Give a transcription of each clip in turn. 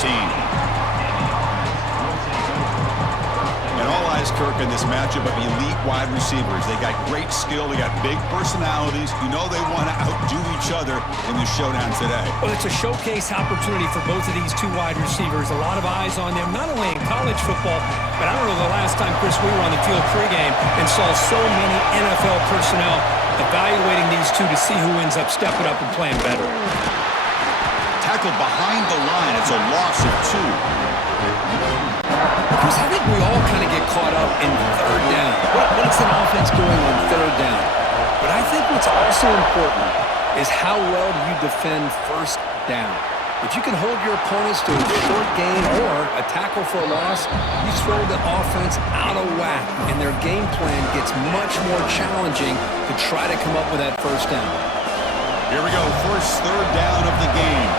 team. And all eyes, Kirk, in this matchup of elite wide receivers. They got great skill. They got big personalities. You know they want to outdo each other in the showdown today. Well, it's a showcase opportunity for both of these two wide receivers. A lot of eyes on them, not only in college football, but I don't know the last time, Chris, we were on the field pregame and saw so many NFL personnel evaluating these two to see who ends up stepping up and playing better. Tackled behind the line. It's a loss of 2. Chris, I think we all kind of get caught up in third down. What's an offense doing on third down? But I think what's also important is how well do you defend first down. If you can hold your opponents to a short gain or a tackle for a loss, you throw the offense out of whack, and their game plan gets much more challenging to try to come up with that first down. Here we go, first third down of the game.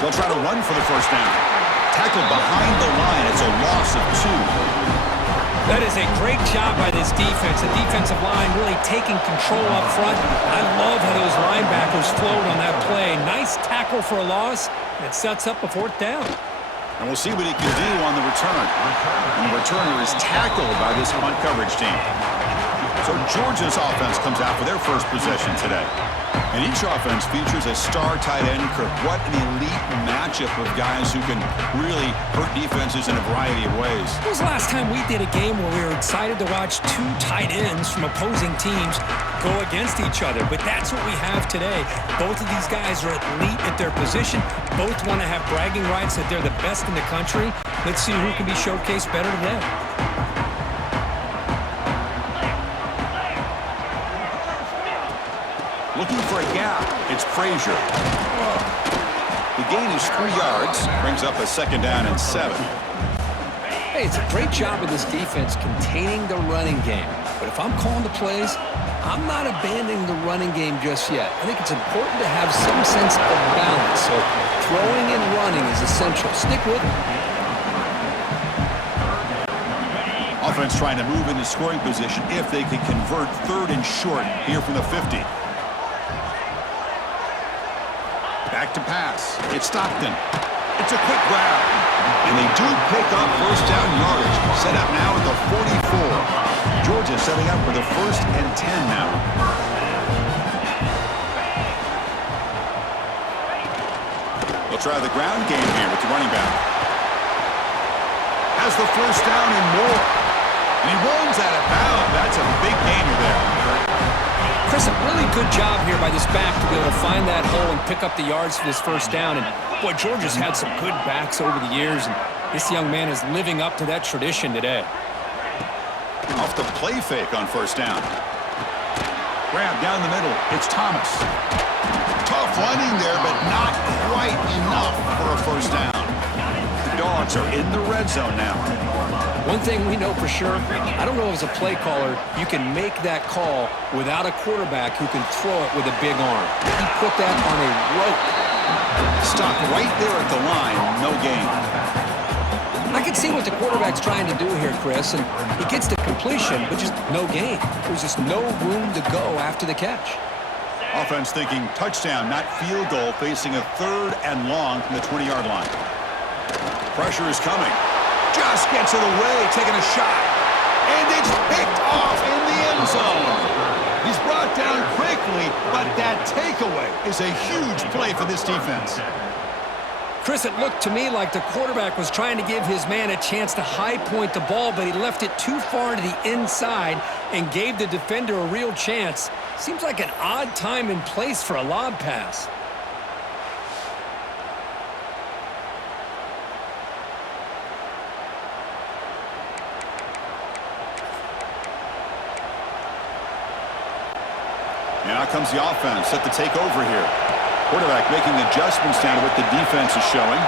They'll try to run for the first down. Tackled behind the line. It's a loss of 2. That is a great job by this defense. The defensive line really taking control up front. I love how those linebackers flowed on that play. Nice tackle for a loss. It sets up a fourth down. And we'll see what he can do on the return. And the returner is tackled by this punt coverage team. So Georgia's offense comes out for their first possession today. And each offense features a star tight end, Kirk. What an elite matchup of guys who can really hurt defenses in a variety of ways. When was the last time we did a game where we were excited to watch two tight ends from opposing teams go against each other? But that's what we have today. Both of these guys are elite at their position. Both want to have bragging rights that they're the best in the country. Let's see who can be showcased better today. Looking for a gap. It's Frazier. The gain is 3 yards. Brings up a second down and 7. Hey, it's a great job of this defense containing the running game. But if I'm calling the plays, I'm not abandoning the running game just yet. I think it's important to have some sense of balance. So throwing and running is essential. Stick with it. Offense trying to move into scoring position if they can convert third and short here from the 50. Back to pass. It's Stockton. It's a quick grab. And they do pick up first down yardage. Set up now at the 44. Georgia setting up for the 1st and 10 now. They'll try the ground game here with the running back. Has the first down and more. And he runs out of bounds. That's a big gainer there. Chris, a really good job here by this back to be able to find that hole and pick up the yards for this first down. And, boy, Georgia's had some good backs over the years, and this young man is living up to that tradition today. Off the play fake on first down. Grab down the middle. It's Thomas. Tough running there, but not quite enough for a first down. The Dogs are in the red zone now. One thing we know for sure, I don't know as a play caller, you can make that call without a quarterback who can throw it with a big arm. He put that on a rope. Stopped right there at the line, no gain. I can see what the quarterback's trying to do here, Chris, and he gets the completion, but just no gain. There's just no room to go after the catch. Offense thinking touchdown, not field goal, facing a 3rd and long from the 20-yard line. Pressure is coming. Just gets it away, taking a shot. And it's picked off in the end zone. He's brought down quickly, but that takeaway is a huge play for this defense. Chris, it looked to me like the quarterback was trying to give his man a chance to high point the ball, but he left it too far to the inside and gave the defender a real chance. Seems like an odd time and place for a lob pass. And out comes the offense, set to take over here. Quarterback making adjustments down to what the defense is showing.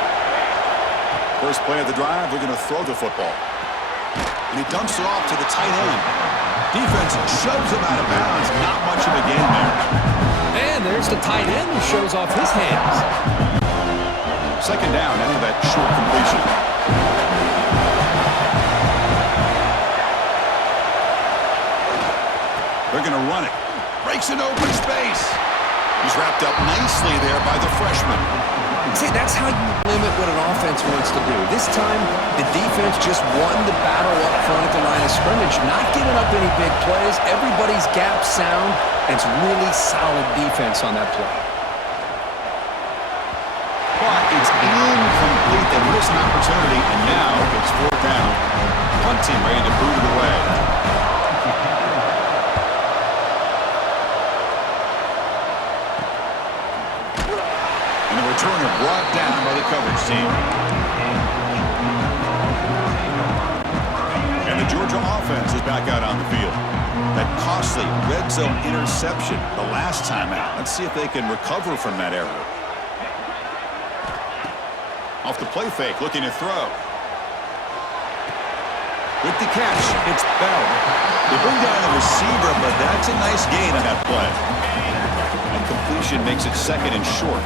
First play of the drive, they're going to throw the football. And he dumps it off to the tight end. Defense shoves him out of bounds. Not much of a gain there. And there's the tight end who shows off his hands. Second down after that short completion. to run it. Breaks an open space. He's wrapped up nicely there by the freshman. See, that's how you limit what an offense wants to do. This time, the defense just won the battle up front at the line of scrimmage, not giving up any big plays. Everybody's gap sound, and it's really solid defense on that play. But it's incomplete. They miss an opportunity, and now it's fourth down. Punt team ready to boot it away. And the returner brought down by the coverage team. And the Georgia offense is back out on the field. That costly red zone interception the last time out. Let's see if they can recover from that error. Off the play fake, looking to throw. With the catch, it's Bell. They bring down the receiver, but that's a nice gain on that play. And completion makes it second and short.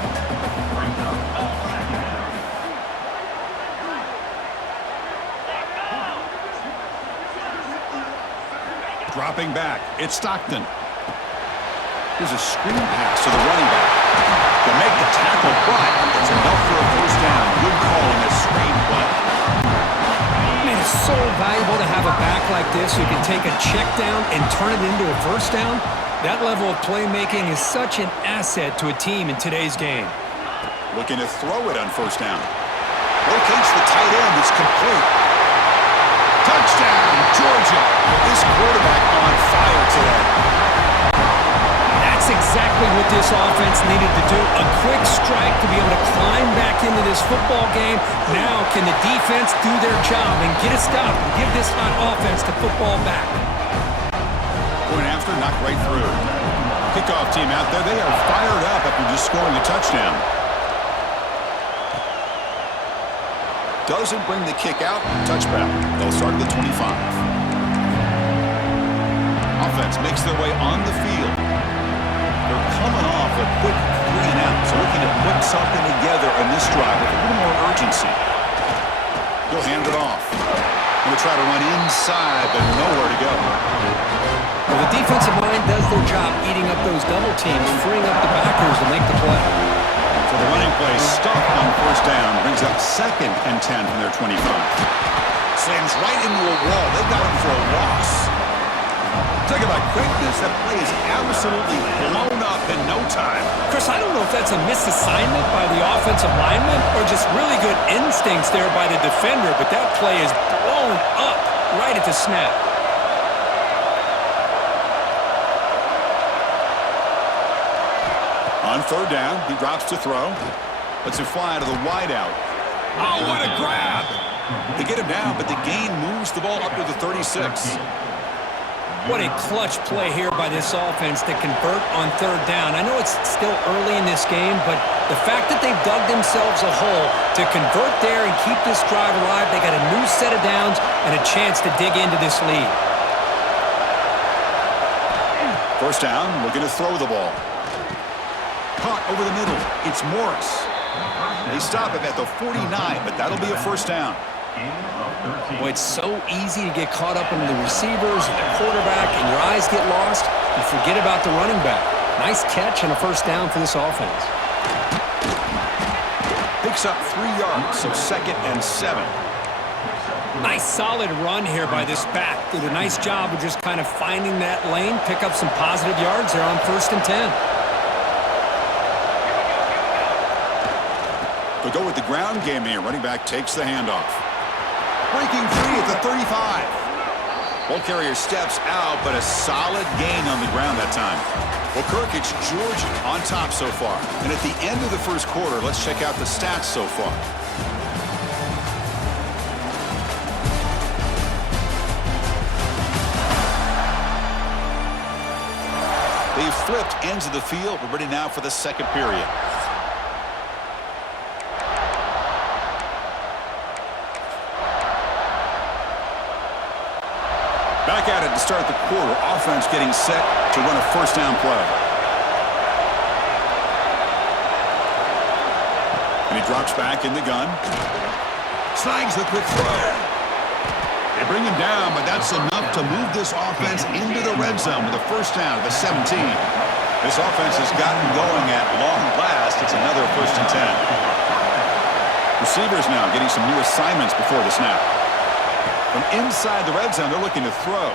Dropping back, it's Stockton. Here's a screen pass to the running back. To make the tackle, but it's enough for a first down. Good call on this screen play. Man, it's so valuable to have a back like this who can take a check down and turn it into a first down. That level of playmaking is such an asset to a team in today's game. Looking to throw it on first down. Locates the tight end. It's complete. Touchdown, Georgia. This quarterback on fire today. That's exactly what this offense needed to do. A quick strike to be able to climb back into this football game. Now can the defense do their job and get a stop and give this hot offense the football back? Point after, knocked right through. Kickoff team out there. They are fired up after just scoring a touchdown. Doesn't bring the kick out. Touchback. They'll start at the 25. Offense makes their way on the field. They're coming off a quick 3 and out, so looking to put something together on this drive with a little more urgency. He'll hand it off. Going to try to run inside, but nowhere to go. Well, the defensive line does their job eating up those double teams, freeing up the backers to make the play. So the running play stopped on first down, brings up second and 10 from their 25. Slams right into a wall. They've got him for a loss. Talk about quickness. That play is absolutely blown up in no time. Chris, I don't know if that's a misassignment by the offensive lineman or just really good instincts there by the defender, but that play is blown up right at the snap. On third down, he drops to throw. Lets it fly to the wideout. Oh, what a grab! They get him down, but the gain moves the ball up to the 36. What a clutch play here by this offense to convert on third down. I know it's still early in this game, but the fact that they've dug themselves a hole to convert there and keep this drive alive, they got a new set of downs and a chance to dig into this lead. First down, looking to throw the ball. Caught over the middle. It's Morris. They stop him at the 49, but that'll be a first down. Boy, it's so easy to get caught up in the receivers and the quarterback, and your eyes get lost. You forget about the running back. Nice catch and a first down for this offense. Picks up 3 yards, so second and 7. Nice solid run here by this back. Did a nice job of just kind of finding that lane, pick up some positive yards there on first and 10. They'll go with the ground game here. Running back takes the handoff. Breaking free at the 35. Ball carrier steps out, but a solid gain on the ground that time. Well, Kirk, it's Georgia on top so far. And at the end of the first quarter, let's check out the stats so far. They've flipped ends of the field. We're ready now for the second period. Back at it to start the quarter. Offense getting set to run a first down play. And he drops back in the gun. Snags the quick throw. They bring him down, but that's enough to move this offense into the red zone with a first down at the 17. This offense has gotten going at long last. It's another first and 10. Receivers now getting some new assignments before the snap. From inside the red zone, they're looking to throw.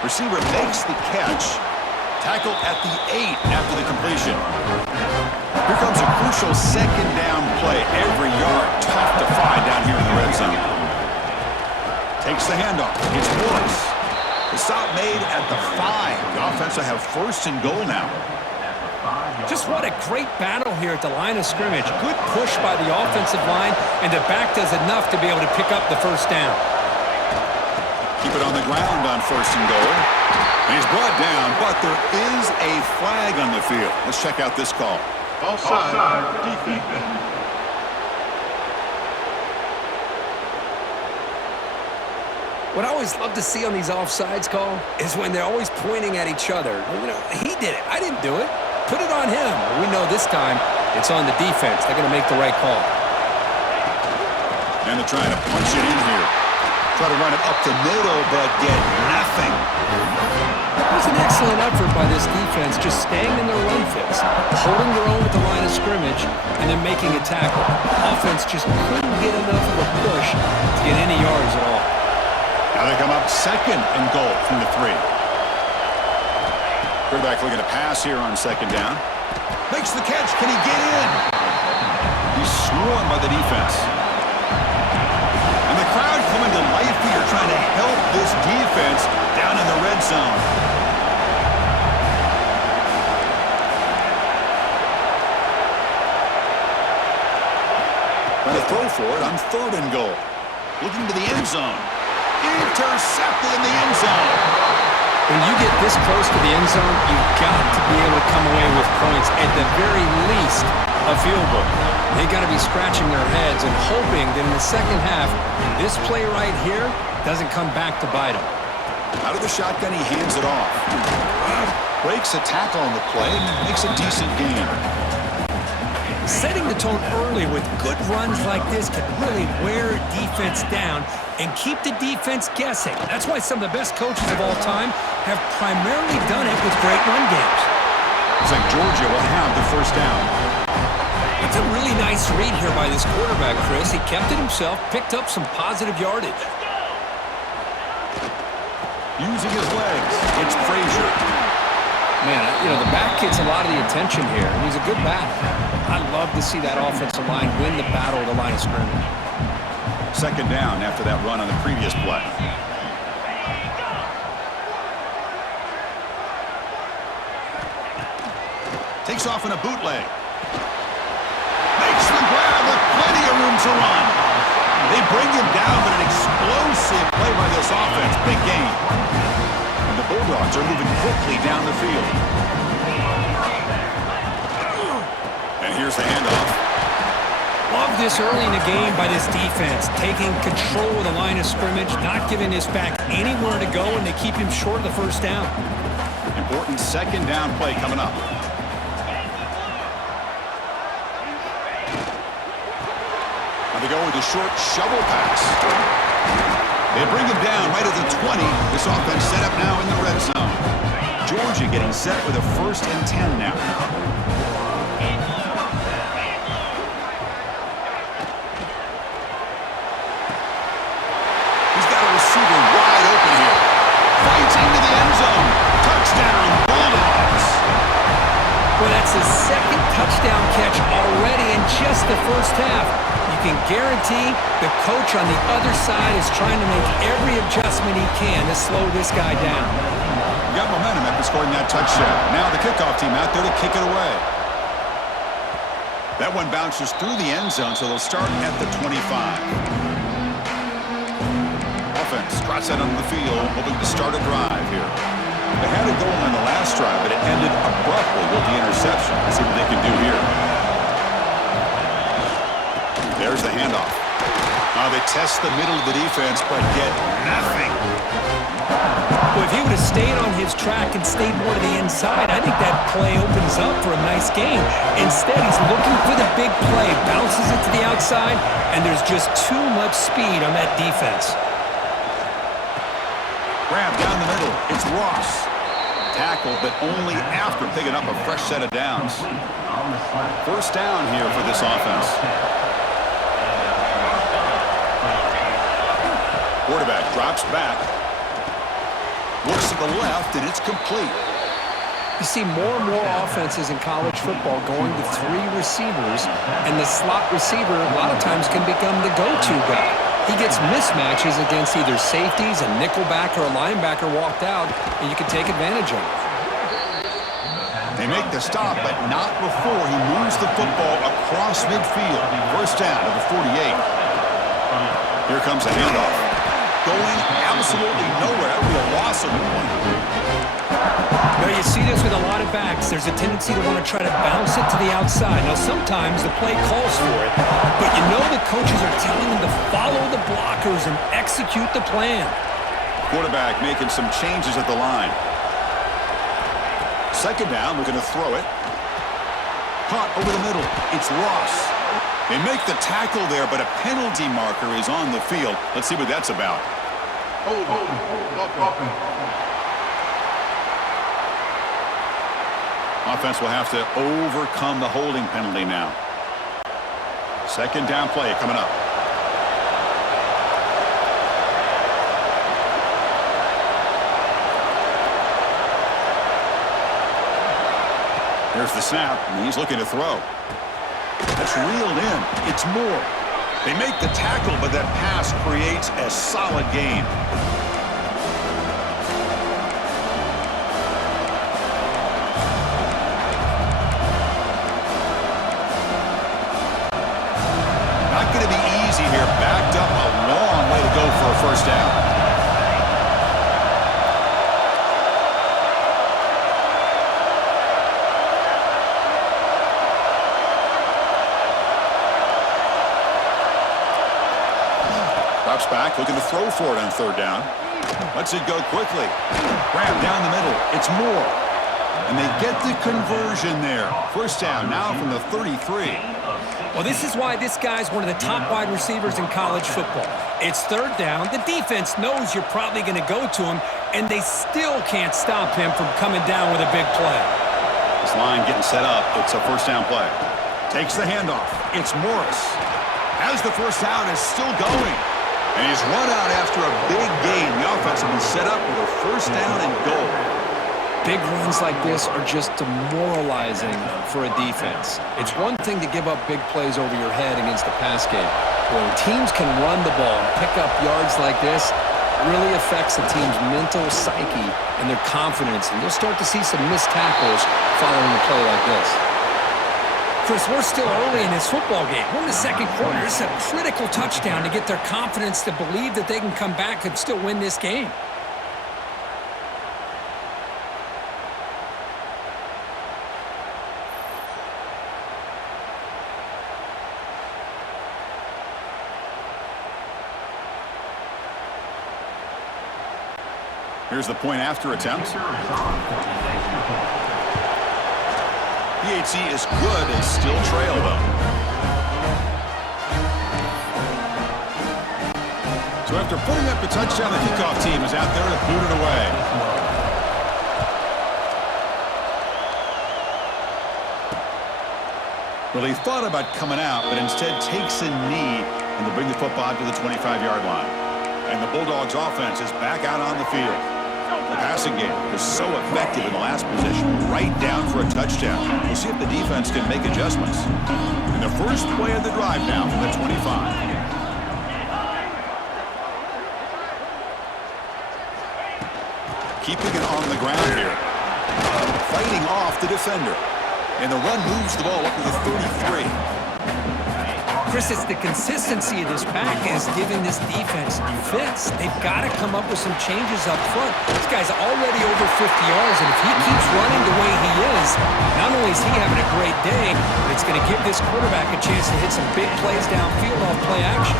Receiver makes the catch. Tackled at the 8 after the completion. Here comes a crucial second down play. Every yard tough to find down here in the red zone. Takes the handoff. It's Morris. The stop made at the 5. The offense will have first and goal now. Just what a great battle here at the line of scrimmage. Good push by the offensive line, and the back does enough to be able to pick up the first down. Keep it on the ground on first and goal. And he's brought down, but there is a flag on the field. Let's check out this call. Offside, defense. What I always love to see on these offsides call is when they're always pointing at each other. You know, he did it. I didn't do it. Put it on him. We know this time it's on the defense. They're going to make the right call. And they're trying to punch it in here. Try to run it up the middle, but get nothing. It was an excellent effort by this defense, just staying in their run fits, holding their own at the line of scrimmage, and then making a tackle. Offense just couldn't get enough of a push to get any yards at all. Now they come up second and goal from the 3. Quarterback looking to pass here on second down. Makes the catch. Can he get in? He's swarmed by the defense. And the crowd coming to life here, trying to help this defense down in the red zone. Trying to throw for it on third and goal. Looking to the end zone. Intercepted in the end zone. When you get this close to the end zone, you've got to be able to come away with points, at the very least, a field goal. They got to be scratching their heads and hoping that in the second half, this play right here doesn't come back to bite them. Out of the shotgun, he hands it off. Breaks a tackle on the play and makes a decent gain. Setting the tone early with good runs like this can really wear a defense down and keep the defense guessing. That's why some of the best coaches of all time have primarily done it with great run games. Looks like Georgia will have the first down. It's a really nice read here by this quarterback, Chris. He kept it himself, picked up some positive yardage. Using his legs, it's Frazier. Man, you know, the back gets a lot of the attention here, and he's a good back. I love to see that offensive line win the battle of the line of scrimmage. Second down after that run on the previous play. Takes off in a bootleg. Makes the grab with plenty of room to run. They bring him down, but an explosive play by this offense. Big game. And the Bulldogs are moving quickly down the field. And here's the handoff. Love this early in the game by this defense, taking control of the line of scrimmage, not giving this back anywhere to go, and they keep him short of the first down. Important second down play coming up. Now they go with a short shovel pass. They bring him down right at the 20. This offense set up now in the red zone. Georgia getting set with a first and 10 now. Receiver wide open here. Fights into the end zone. Touchdown, Bulldogs. Well, that's his second touchdown catch already in just the first half. You can guarantee the coach on the other side is trying to make every adjustment he can to slow this guy down. Got momentum after scoring that touchdown. Now the kickoff team out there to kick it away. That one bounces through the end zone, so they'll start at the 25. Offense trots out onto the field, hoping to start a drive here. They had it going on the last drive, but it ended abruptly with the interception. Let's see what they can do here. There's the handoff. Now they test the middle of the defense, but get nothing. Well, if he would have stayed on his track and stayed more to the inside, I think that play opens up for a nice game. Instead, he's looking for the big play, bounces it to the outside, and there's just too much speed on that defense. Ross. Tackled, but only after picking up a fresh set of downs. First down here for this offense. Quarterback drops back. Looks to the left, and it's complete. You see more and more offenses in college football going to 3 receivers, and the slot receiver a lot of times can become the go-to guy. He gets mismatches against either safeties, a nickelback, or a linebacker walked out, and you can take advantage of it. They make the stop, but not before he moves the football across midfield. First down to the 48. Here comes a handoff. Going absolutely nowhere with a loss of 1. Well, you see this with a lot of backs. There's a tendency to want to try to bounce it to the outside. Now, sometimes the play calls for it, but you know the coaches are telling them to follow the blockers and execute the plan. Quarterback making some changes at the line. Second down, looking to throw it. Caught over the middle. It's Ross. They make the tackle there, but a penalty marker is on the field. Let's see what that's about. Offense will have to overcome the holding penalty now. Second down play coming up. There's the snap, and he's looking to throw. That's reeled in. It's more. They make the tackle, but that pass creates a solid gain. Not going to be easy here. Backed up a long way to go for a first down. Back, looking to throw for it on third down. Lets it go quickly. Grab down the middle. It's more. And they get the conversion there. First down now from the 33. Well, this is why this guy's one of the top wide receivers in college football. It's third down. The defense knows you're probably going to go to him, and they still can't stop him from coming down with a big play. This line getting set up. It's a first down play. Takes the handoff. It's Morris. Has the first down, is still going. And he's run out after a big gain. The offense will be set up with a first down and goal. Big runs like this are just demoralizing for a defense. It's one thing to give up big plays over your head against the pass game. When teams can run the ball and pick up yards like this, it really affects the team's mental psyche and their confidence. And you'll start to see some missed tackles following a play like this. Chris, we're still early in this football game. We're in the second quarter. This is a critical touchdown to get their confidence to believe that they can come back and still win this game. Here's the point after attempt. PHC is good. They still trail, though. So after putting up the touchdown, the kickoff team is out there to boot it away. Well, he thought about coming out, but instead takes a knee and to bring the football to the 25-yard line. And the Bulldogs' offense is back out on the field. The passing game was so effective in the last position, right down for a touchdown. We'll see if the defense can make adjustments. And the first play of the drive now from the 25. Keeping it on the ground here. Fighting off the defender. And the run moves the ball up to the 33. Chris, it's the consistency of this back is giving this defense fits. They've got to come up with some changes up front. This guy's already over 50 yards, and if he keeps running the way he is, not only is he having a great day, but it's going to give this quarterback a chance to hit some big plays downfield off play action.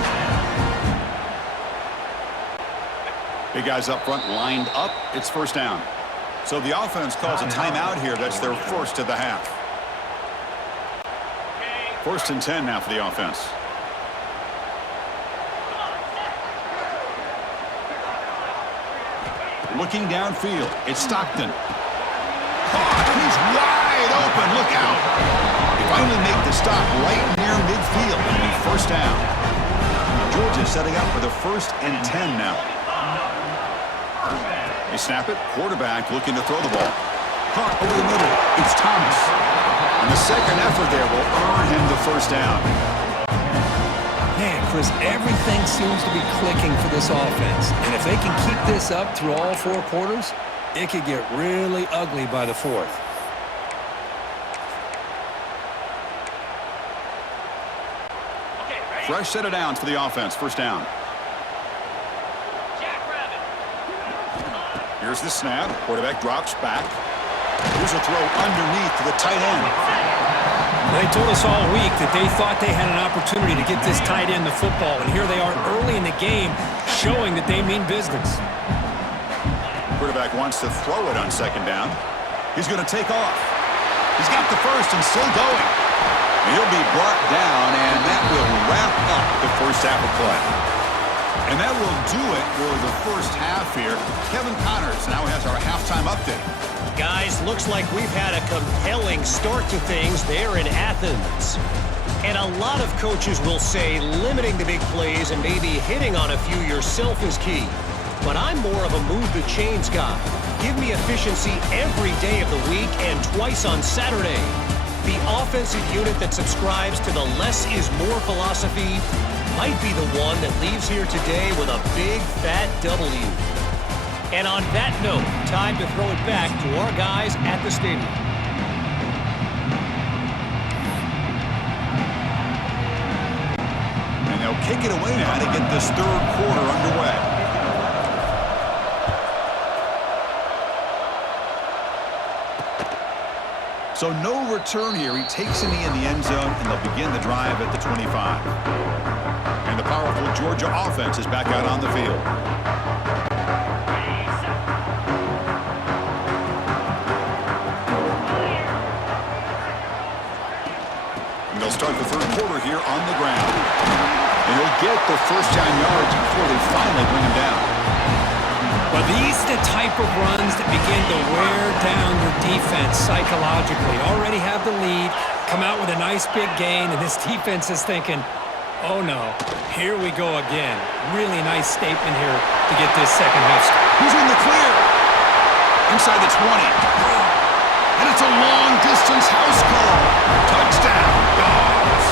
Big guys up front lined up. It's first down. So the offense calls a timeout here. That's their first of the half. First and 10 now for the offense. Looking downfield, it's Stockton. Caught, and he's wide open. Look out. They finally make the stop right near midfield. It'll be first down. Georgia setting up for the 1st and 10 now. They snap it. Quarterback looking to throw the ball. Caught over the middle. It's Thomas. And the second effort there will earn him the first down. Man, Chris, everything seems to be clicking for this offense. And if they can keep this up through all 4 quarters, it could get really ugly by the 4th. Fresh set of downs for the offense. First down. Here's the snap. Quarterback drops back. Here's a throw underneath to the tight end. They told us all week that they thought they had an opportunity to get this tight end the football, and here they are early in the game showing that they mean business. Quarterback wants to throw it on second down. He's going to take off. He's got the first and still going. He'll be brought down, and that will wrap up the first half of play. And that will do it for the first half here. Kevin Connors now has our halftime update. Guys, looks like we've had a compelling start to things there in Athens. And a lot of coaches will say limiting the big plays and maybe hitting on a few yourself is key. But I'm more of a move the chains guy. Give me efficiency every day of the week and twice on Saturday. The offensive unit that subscribes to the less is more philosophy might be the one that leaves here today with a big fat W. And on that note, time to throw it back to our guys at the stadium. And they'll kick it away now to get this third quarter underway. So no return here. He takes a knee in the end zone, and they'll begin the drive at the 25. And the powerful Georgia offense is back out on the field. And they'll start the third quarter here on the ground. And he'll get the first down yards before they finally bring him down. Well, these are the type of runs that begin to wear down your defense psychologically. Already have the lead, come out with a nice big gain, and this defense is thinking, oh no, here we go again. Really nice statement here to get this second half started. He's in the clear. Inside the 20. And it's a long-distance house call. Touchdown, Dogs.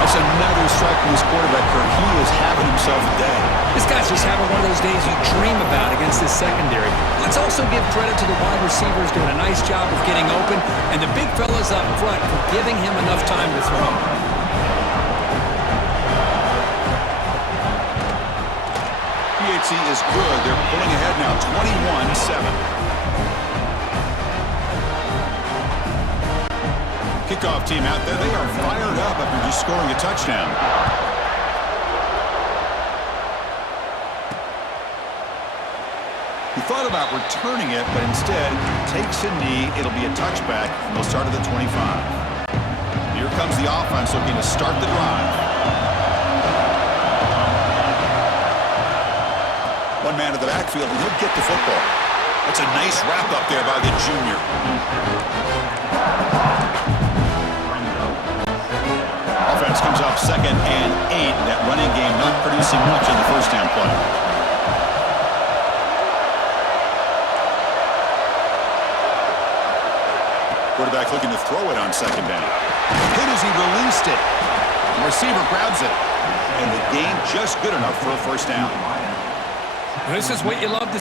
That's another strike from his quarterback, Kirk. He is having himself a day. This guy's just having one of those days you dream about against this secondary. Let's also give credit to the wide receivers doing a nice job of getting open, and the big fellas up front for giving him enough time to throw. PHC is good. They're pulling ahead now, 21-7. Kickoff team out there. They are fired up after just scoring a touchdown. He thought about returning it, but instead takes a knee. It'll be a touchback, and they'll start at the 25. Here comes the offense looking to start the drive. One man to the backfield, and he'll get the football. That's a nice wrap up there by the junior. Offense comes up 2nd and 8. That running game not producing much in the first down play. Quarterback looking to throw it on 2nd down. Hit as he released it. The receiver grabs it. And the gain just good enough for a first down. This is what you love to see.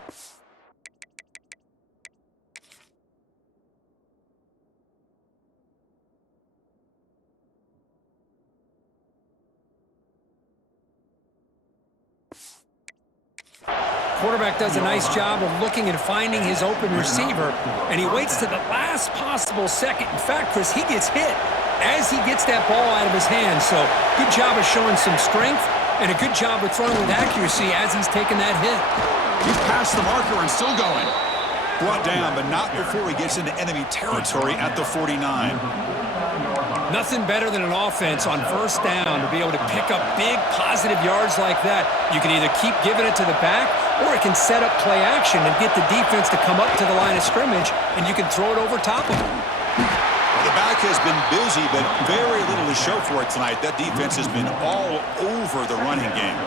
Quarterback does a nice job of looking and finding his open receiver, and he waits to the last possible second. In fact, Chris, he gets hit as he gets that ball out of his hands. So good job of showing some strength and a good job of throwing with accuracy as he's taking that hit. He's past the marker and still going. Brought down, but not before he gets into enemy territory at the 49. Nothing better than an offense on first down to be able to pick up big positive yards like that. You can either keep giving it to the back, or it can set up play action and get the defense to come up to the line of scrimmage, and you can throw it over top of them. Well, the back has been busy, but very little to show for it tonight. That defense has been all over the running game.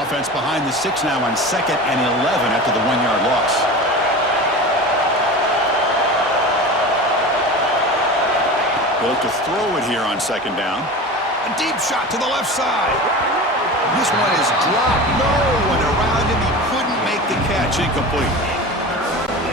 Offense behind the 6 now on 2nd and 11 after the 1-yard loss. Built to throw it here on 2nd down. A deep shot to the left side. This one is dropped. No one around him. He couldn't make the catch. Incomplete.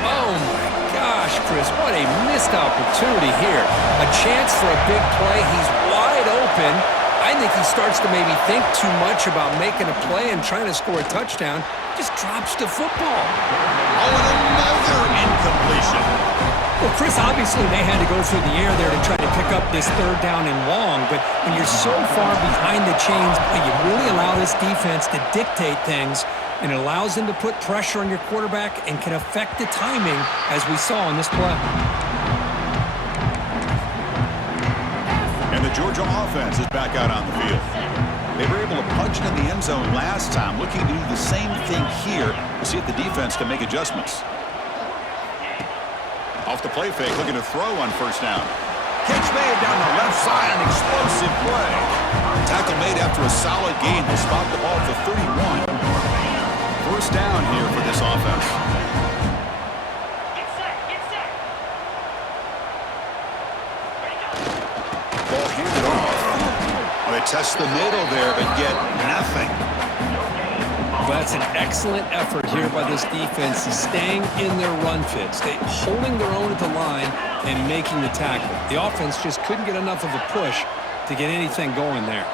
Oh, my gosh, Chris, what a missed opportunity here. A chance for a big play. He's wide open. I think he starts to maybe think too much about making a play and trying to score a touchdown. Just drops the football. Oh, and another incompletion. Well, Chris, obviously they had to go through the air there to try to pick up this 3rd down and long, but when you're so far behind the chains, you really allow this defense to dictate things, and it allows them to put pressure on your quarterback and can affect the timing, as we saw in this play. And the Georgia offense is back out on the field. They were able to punch it in the end zone last time, looking to do the same thing here to see if the defense can make adjustments. Off the play fake, looking to throw on 1st down. Catch made down the left side, an explosive play. Tackle made after a solid gain. Will spot the ball for 31. 1st down here for this offense. Ball handed off. Well, they test the middle there, but get nothing. That's an excellent effort here by this defense, staying in their run fits, holding their own at the line and making the tackle. The offense just couldn't get enough of a push to get anything going there.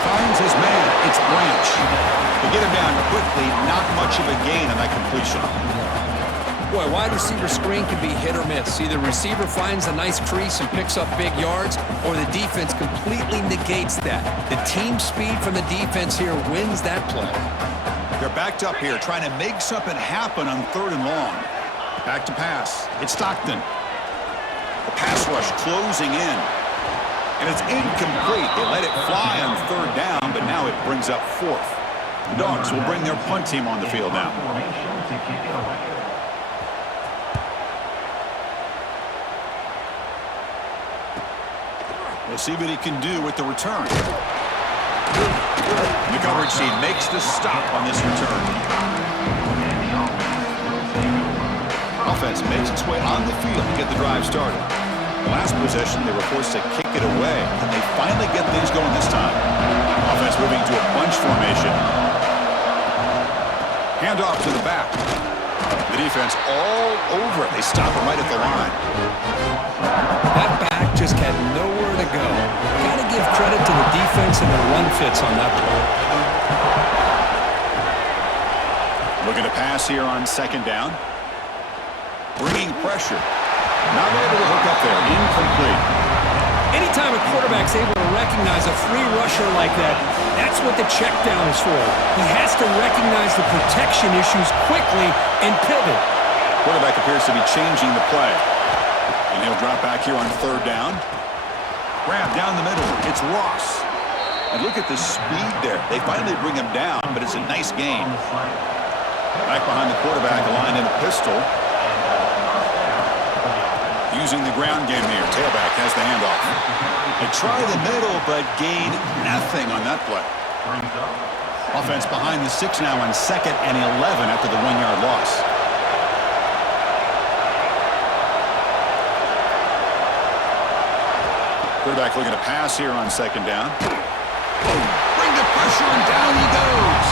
Finds his man. It's Branch. To get him down quickly, not much of a gain on that completion. Boy, wide receiver screen can be hit or miss. Either receiver finds a nice crease and picks up big yards, or the defense completely negates that. The team speed from the defense here wins that play. They're backed up here, trying to make something happen on 3rd and long. Back to pass. It's Stockton. The pass rush closing in. And it's incomplete. They let it fly on 3rd down, but now it brings up 4th. The Dogs will bring their punt team on the field now. We'll see what he can do with the return. The coverage team makes the stop on this return. Offense makes its way on the field to get the drive started. The last possession, they were forced to kick it away, and they finally get things going this time. Offense moving to a bunch formation. Handoff to the back. The defense all over it. They stop him right at the line. That back just had nowhere to go. Got to give credit to the defense and the run fits on that play. Looking to pass here on 2nd down. Bringing pressure. Not able to hook up there. Incomplete. Anytime a quarterback's able to recognize a free rusher like that, that's what the check down is for. He has to recognize the protection issues quickly and pivot. Quarterback appears to be changing the play. And he'll drop back here on 3rd down. Grab down the middle. It's Ross. And look at the speed there. They finally bring him down, but it's a nice game. Back behind the quarterback, aligned in a pistol. Using the ground game here. Tailback has the handoff. They try the middle, but gain nothing on that play. Offense behind the 6 now on 2nd and 11 after the 1-yard loss. Quarterback looking to pass here on 2nd down. Bring the pressure, and down he goes.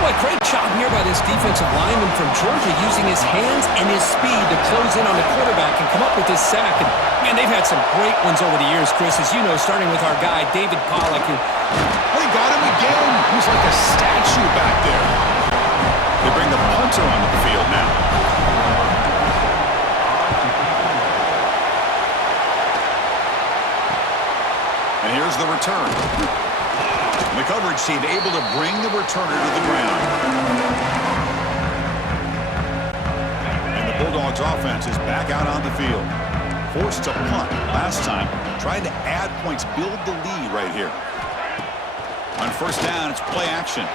Boy, great job here by this defensive lineman from Georgia, using his hands and his speed to close in on the quarterback and come up with this sack. And, man, they've had some great ones over the years, Chris, as you know, starting with our guy, David Pollock. They got him again. He's like a statue back there. They bring the punter onto the field now. And here's the return. The coverage team able to bring the returner to the ground. And the Bulldogs offense is back out on the field. Forced to punt last time. Trying to add points, build the lead right here. On first down, it's play action.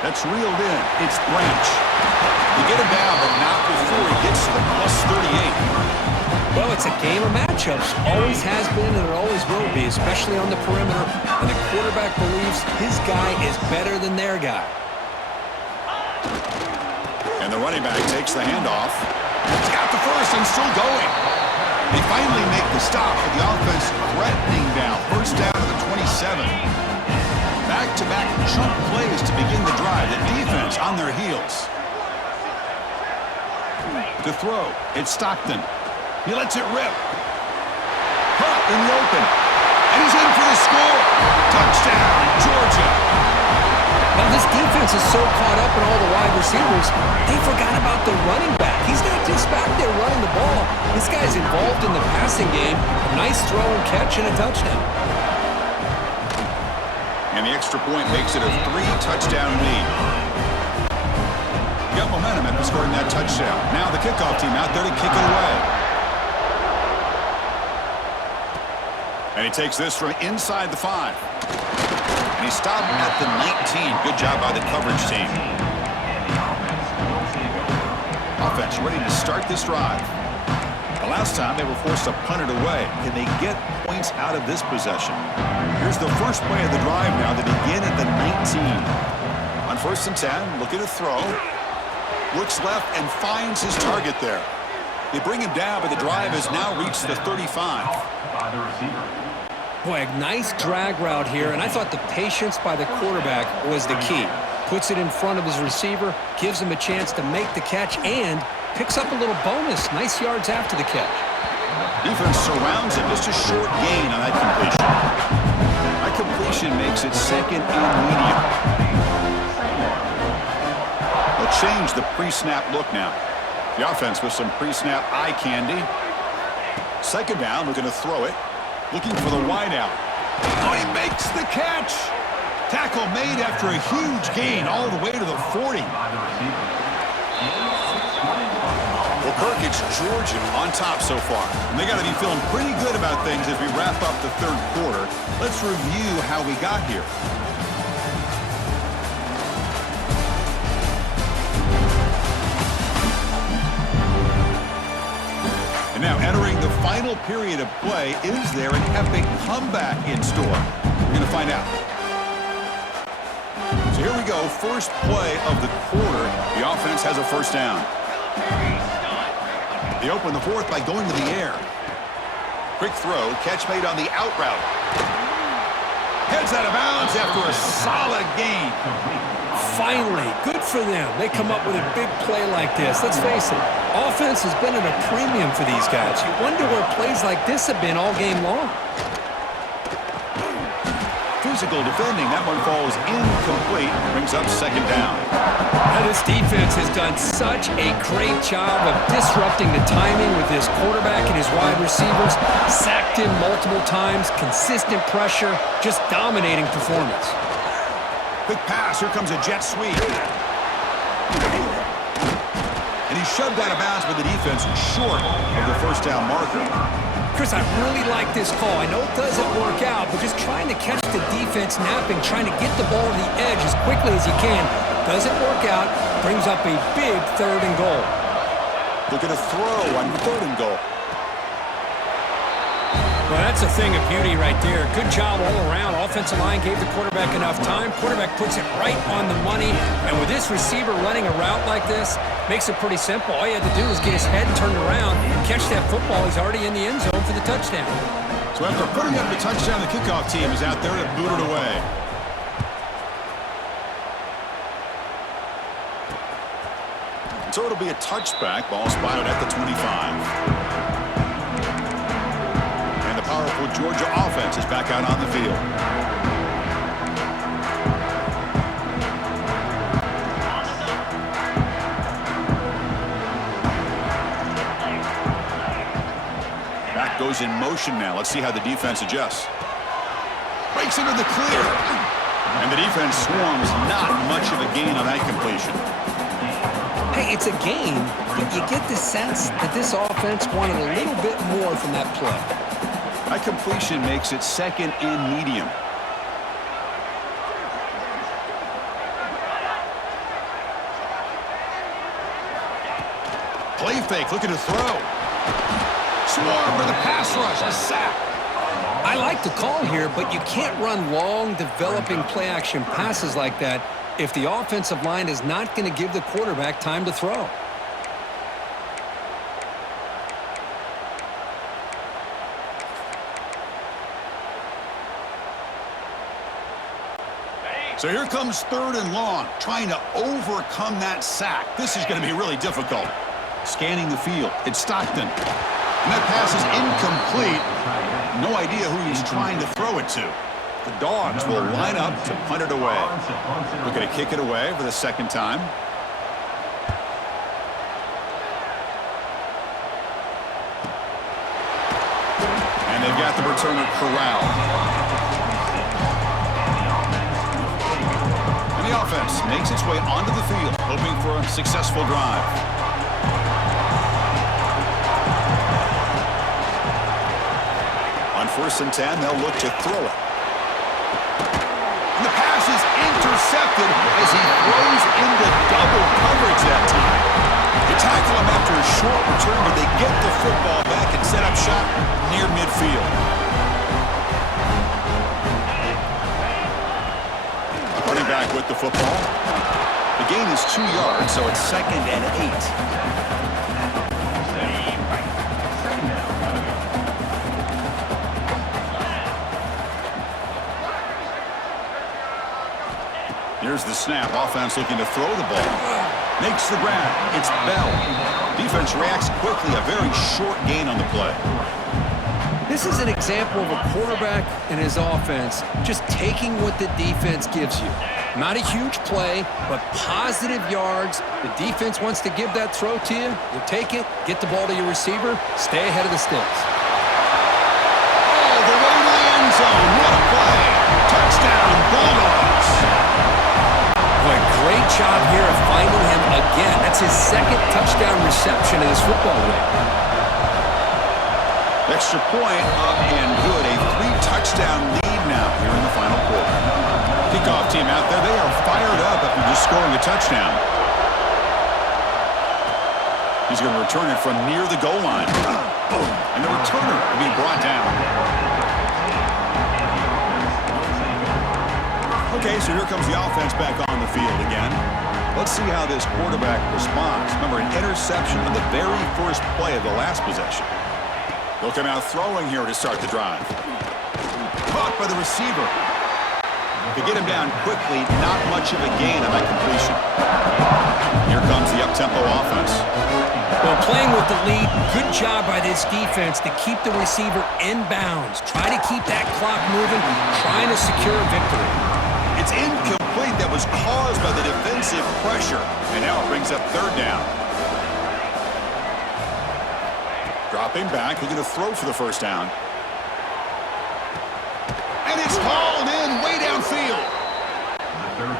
That's reeled in. It's Branch. You get him down, but not before he gets to the plus 38. Well, it's a game of matchups. Always has been and it always will be, especially on the perimeter. And the quarterback believes his guy is better than their guy. And the running back takes the handoff. He's got the first and still going. They finally make the stop, but the offense threatening now. First down to the 27. Back-to-back chunk plays to begin the drive. The defense on their heels. To throw, it's Stockton. He lets it rip. Caught in the open. And he's in for the score. Touchdown, Georgia. Now, this defense is so caught up in all the wide receivers, they forgot about the running back. He's not just back there running the ball. This guy's involved in the passing game. A nice throw and catch and a touchdown. And the extra point makes it a 3-touchdown lead. Got momentum after scoring that touchdown. Now the kickoff team out there to kick it away. And he takes this from inside the 5. And he stopped at the 19. Good job by the coverage team. Offense ready to start this drive. The last time they were forced to punt it away. Can they get points out of this possession? Here's the first play of the drive now. They begin at the 19. On first and 10, looking to throw. Looks left and finds his target there. They bring him down, but the drive has now reached the 35. Boy, a nice drag route here, and I thought the patience by the quarterback was the key. Puts it in front of his receiver, gives him a chance to make the catch, and picks up a little bonus. Nice yards after the catch. Defense surrounds him. Just a short gain on that completion. That completion makes it second and medium. They'll change the pre-snap look now. The offense with some pre-snap eye candy. Second down, looking to throw it. Looking for the wideout. Oh, he makes the catch. Tackle made after a huge gain all the way to the 40. Well, Kirk, it's Georgia on top so far. And they got to be feeling pretty good about things as we wrap up the third quarter. Let's review how we got here. Now, entering the final period of play, is there an epic comeback in store? We're going to find out. So here we go, first play of the quarter. The offense has a first down. They open the fourth by going to the air. Quick throw, catch made on the out route. Heads out of bounds after a solid gain. Finally, good for them. They come up with a big play like this. Let's face it, offense has been at a premium for these guys. You wonder where plays like this have been all game long. Physical defending. That one falls incomplete. Brings up second down. Now, this defense has done such a great job of disrupting the timing with his quarterback and his wide receivers. Sacked him multiple times, consistent pressure, just dominating performance. Quick pass. Here comes a jet sweep. And he shoved out of bounds with the defense short of the first down marker. Chris, I really like this call. I know it doesn't work out, but just trying to catch the defense napping, trying to get the ball to the edge as quickly as you can. Doesn't work out. Brings up a big third and goal. Look at a throw on third and goal. Well, that's a thing of beauty right there. Good job all around. Offensive line gave the quarterback enough time. Quarterback puts it right on the money. And with this receiver running a route like this, makes it pretty simple. All you had to do was get his head turned around, catch that football. He's already in the end zone for the touchdown. So after putting up the touchdown, the kickoff team is out there to boot it away. So it'll be a touchback. Ball spotted at the 25. Powerful Georgia offense is back out on the field. Back goes in motion now. Let's see how the defense adjusts. Breaks into the clear. And the defense swarms. Not much of a gain on that completion. Hey, it's a gain, but you get the sense that this offense wanted a little bit more from that play. That completion makes it second and medium. Play fake, looking to throw. Swarm for the pass rush, a sack. I like the call here, but you can't run long, developing play-action passes like that if the offensive line is not going to give the quarterback time to throw. So here comes third and long, trying to overcome that sack. This is going to be really difficult. Scanning the field, it's Stockton. And that pass is incomplete. No idea who he's trying to throw it to. The Dogs will line up to punt it away. Looking to kick it away for the second time. And they've got the returner corralled. And the offense makes its way onto the field, hoping for a successful drive. On 1st and 10, they'll look to throw it. And the pass is intercepted as he throws into double coverage that time. They tackle him after a short return, but they get the football back and set up shop near midfield. Running back with the football. The gain is 2 yards, so it's 2nd and 8. Here's the snap. Offense looking to throw the ball. Makes the grab. It's Bell. Defense reacts quickly. A very short gain on the play. This is an example of a quarterback and his offense just taking what the defense gives you. Not a huge play, but positive yards. The defense wants to give that throw to you. You take it, get the ball to your receiver, stay ahead of the sticks. All the way to the end zone. What a play. Touchdown, Bulldogs. Boy, great job here of finding him again. That's his 2nd touchdown reception in this football game. Extra point up and good. A 3-touchdown lead now here in the final quarter. Kickoff team out there. They are fired up after just scoring a touchdown. He's going to return it from near the goal line. And the returner will be brought down. Okay, so here comes the offense back on the field again. Let's see how this quarterback responds. Remember, an interception on the very first play of the last possession. They'll come out throwing here to start the drive. Caught by the receiver. To get him down quickly, not much of a gain on that completion. Here comes the up-tempo offense. Well, playing with the lead, good job by this defense to keep the receiver in bounds. Try to keep that clock moving, trying to secure a victory. It's incomplete. That was caused by the defensive pressure. And now it brings up 3rd down. Dropping back, looking to throw for the 1st down. And it's hauled in way downfield.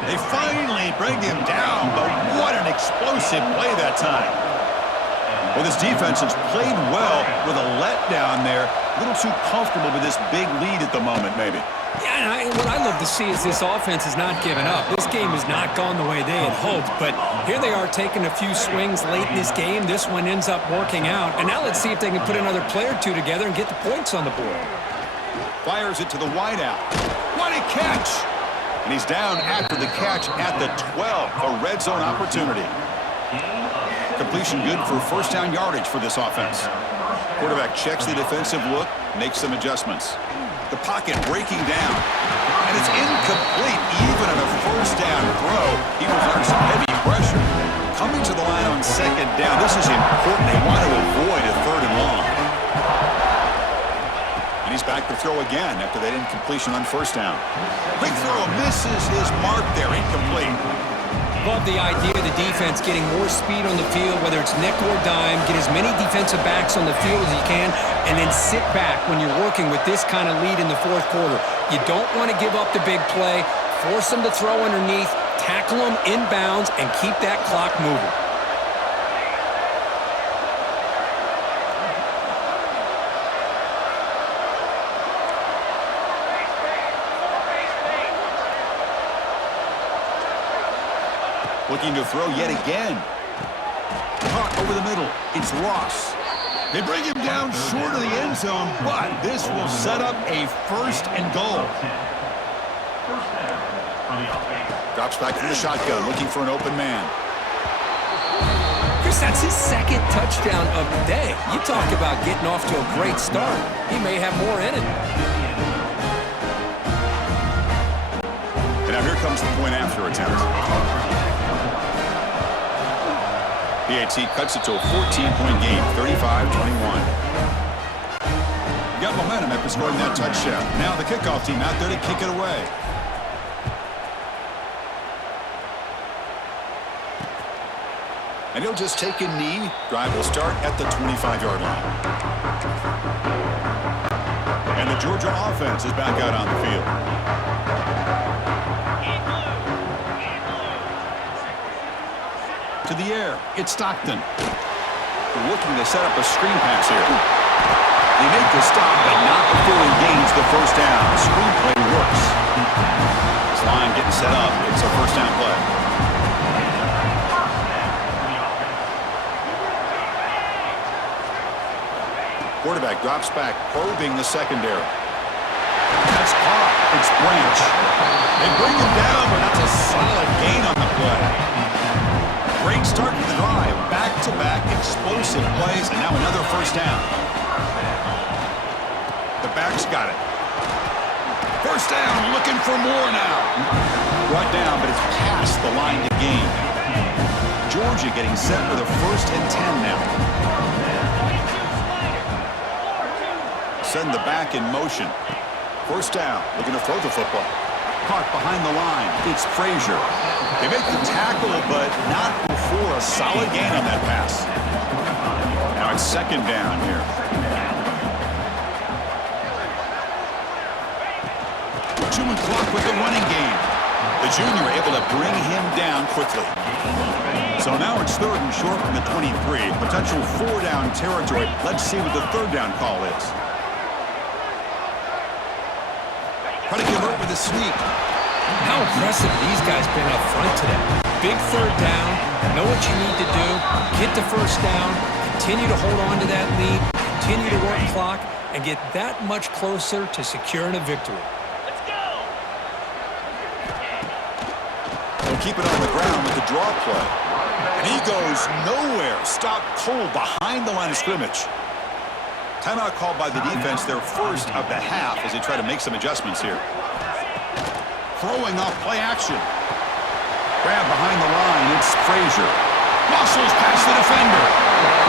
They finally bring him down, but what an explosive play that time. Well, this defense has played well with a letdown there. A little too comfortable with this big lead at the moment, maybe. Yeah, and what I love to see is this offense has not given up. This game has not gone the way they had hoped, but here they are taking a few swings late in this game. This one ends up working out, and now let's see if they can put another play or two together and get the points on the board. Fires it to the wideout. What a catch! And he's down after the catch at the 12. A red zone opportunity. Completion good for 1st down yardage for this offense. Quarterback checks the defensive look, makes some adjustments. The pocket breaking down. And it's incomplete even on a 1st down throw. He was under some heavy pressure. Coming to the line on 2nd down. This is important. They want to avoid a 3rd and long. And he's back to throw again after that incompletion on 1st down. Quick throw misses his mark there. Incomplete. Love the idea of the defense getting more speed on the field, whether it's nickel or dime, get as many defensive backs on the field as you can, and then sit back when you're working with this kind of lead in the 4th quarter. You don't want to give up the big play, force them to throw underneath, tackle them in bounds, and keep that clock moving. Looking to throw yet again. Caught over the middle. It's Ross. They bring him down short of the end zone, but this will set up a 1st and goal. Drops back to the shotgun, looking for an open man. Chris, that's his 2nd touchdown of the day. You talk about getting off to a great start. He may have more in it. And now here comes the point after attempt. PAT cuts it to a 14-point game, 35-21. Got momentum after scoring that touchdown. Now the kickoff team out there to kick it away. And he'll just take a knee. Drive will start at the 25-yard line. And the Georgia offense is back out on the field. To the air, it's Stockton. Looking to set up a screen pass here. They make the stop, but not before he gains the 1st down. The screen play works. This line getting set up. It's a 1st down play. Quarterback drops back, probing the secondary. That's caught. It's Branch. They bring him down, but that's a solid gain on the play. Great start to the drive. Back-to-back explosive plays, and now another 1st down. The back's got it. 1st down, looking for more now. Brought down, but it's past the line to gain. Georgia getting set with a 1st and 10 now. Send the back in motion. 1st down, looking to throw the football. Caught behind the line. It's Frazier. They make the tackle, but not before a solid gain on that pass. Now it's 2nd down here. Chewing clock with the running game. The junior able to bring him down quickly. So now it's 3rd and short from the 23. Potential 4-down territory. Let's see what the 3rd down call is. Try to convert with a sneak. How impressive these guys been up front today. Big 3rd down. Know what you need to do. Get the 1st down. Continue to hold on to that lead. Continue to work clock and get that much closer to securing a victory. They'll keep it on the ground with the draw play. And he goes nowhere. Stopped cold behind the line of scrimmage. Timeout called by the defense, their 1st of the half, as they try to make some adjustments here. Throwing off play action. Grab behind the line, it's Frazier. Muscles past the defender.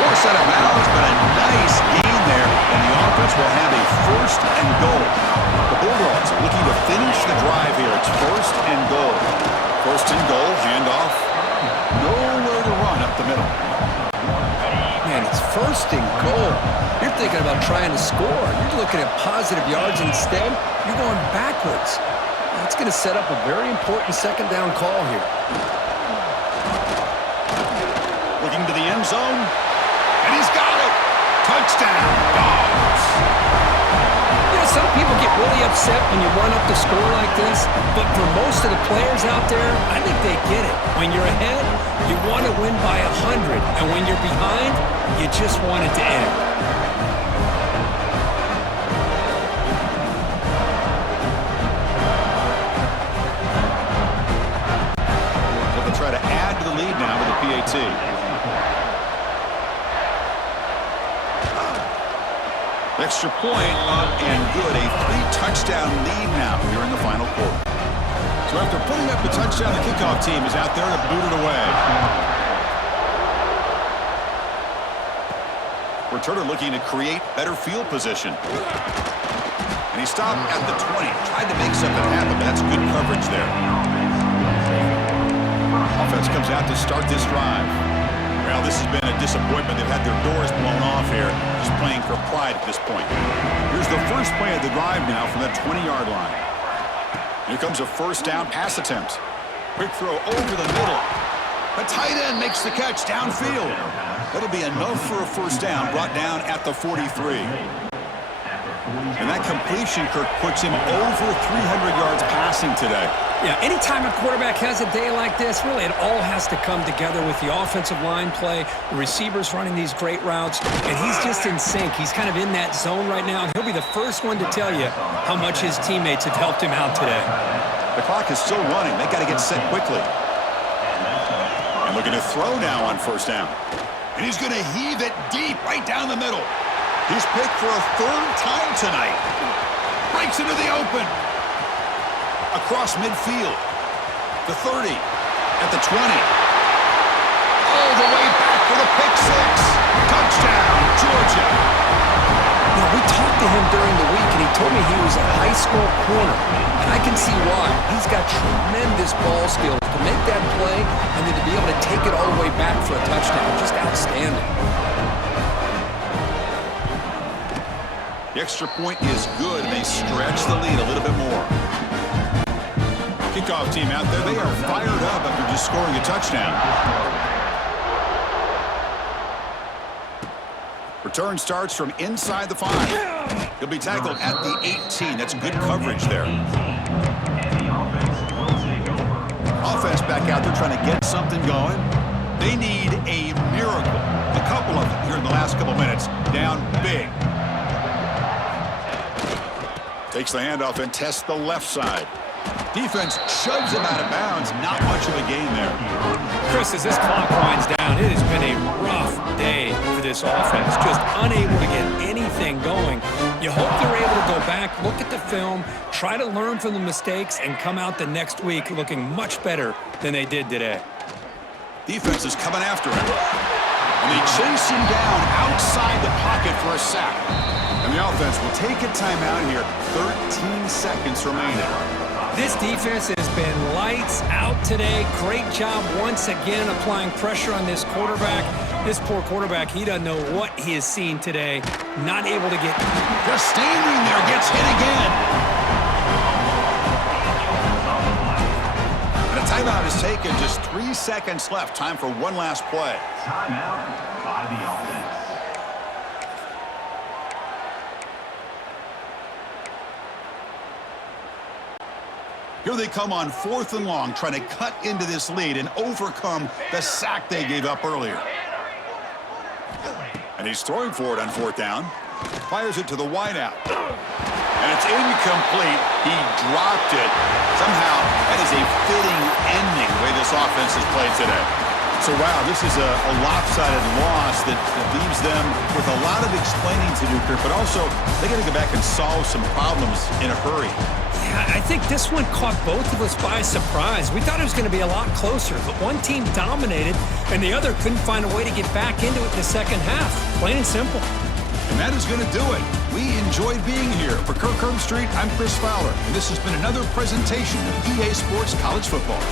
Force out of bounds, but a nice gain there, and the offense will have a 1st and goal. The Bulldogs are looking to finish the drive here. It's 1st and goal. 1st and goal, handoff. Nowhere to run up the middle. Man, it's 1st and goal. You're thinking about trying to score. You're looking at positive yards instead. You're going backwards. That's going to set up a very important 2nd down call here. Looking to the end zone, and he's got it. Touchdown, Dogs. You know, some people get really upset when you run up the score like this, but for most of the players out there, I think they get it. When you're ahead, you want to win by 100, and when you're behind, you just want it to end. They'll try to add to the lead now with the PAT. Extra point up and good. A 3-touchdown lead now here in the final quarter. So after putting up the touchdown, the kickoff team is out there to boot it away. Returner looking to create better field position. And he stopped at the 20. Tried to make something happen, but that's good coverage there. Offense comes out to start this drive. Well, this has been a disappointment. They've had their doors blown off here, just playing for pride at this point. Here's the first play of the drive now from the 20-yard line. Here comes a 1st down pass attempt. Quick throw over the middle. The tight end makes the catch downfield. That'll be enough for a 1st down, brought down at the 43. And that completion, Kirk, puts him over 300 yards passing today. Yeah, anytime a quarterback has a day like this, really it all has to come together with the offensive line play, the receivers running these great routes, and he's just in sync. He's kind of in that zone right now, and he'll be the first one to tell you how much his teammates have helped him out today. The clock is still running. They got to get set quickly. And looking to throw now on first down. And he's going to heave it deep right down the middle. He's picked for a third time tonight. Breaks into the open. Across midfield. The 30. At the 20. All the way back for the pick six. Touchdown, Georgia. You know, we talked to him during the week, and he told me he was a high school corner. And I can see why. He's got tremendous ball skills to make that play and then to be able to take it all the way back for a touchdown. Just outstanding. The extra point is good, and they stretch the lead a little bit more. Kickoff team out there, they are fired up after just scoring a touchdown. Return starts from inside the 5. He'll be tackled at the 18. That's good coverage there. Offense back out there trying to get something going. They need a miracle. A couple of them here in the last couple minutes. Down big. Takes the handoff and tests the left side. Defense shoves him out of bounds. Not much of a gain there. Chris, as this clock winds down, it has been a rough day for this offense. Just unable to get anything going. You hope they're able to go back, look at the film, try to learn from the mistakes, and come out the next week looking much better than they did today. Defense is coming after him. And they chase him down outside the pocket for a sack. And the offense will take a timeout here. 13 seconds remaining. This defense has been lights out today. Great job once again applying pressure on this quarterback. This poor quarterback, he doesn't know what he has seen today. Not able to get... Just standing there, gets hit again. And a timeout is taken. Just 3 seconds left. Time for one last play. Timeout by the offense. Here they come on 4th and long, trying to cut into this lead and overcome the sack they gave up earlier. And he's throwing for it on 4th down. Fires it to the wideout. And it's incomplete. He dropped it. Somehow, that is a fitting ending the way this offense has played today. So, wow, this is a lopsided loss that leaves them with a lot of explaining to do, Kirk, but also they got to go back and solve some problems in a hurry. Yeah, I think this one caught both of us by surprise. We thought it was going to be a lot closer, but one team dominated and the other couldn't find a way to get back into it in the second half. Plain and simple. And that is going to do it. We enjoyed being here. For Kirk Herbstreit, I'm Chris Fowler, and this has been another presentation of EA Sports College Football.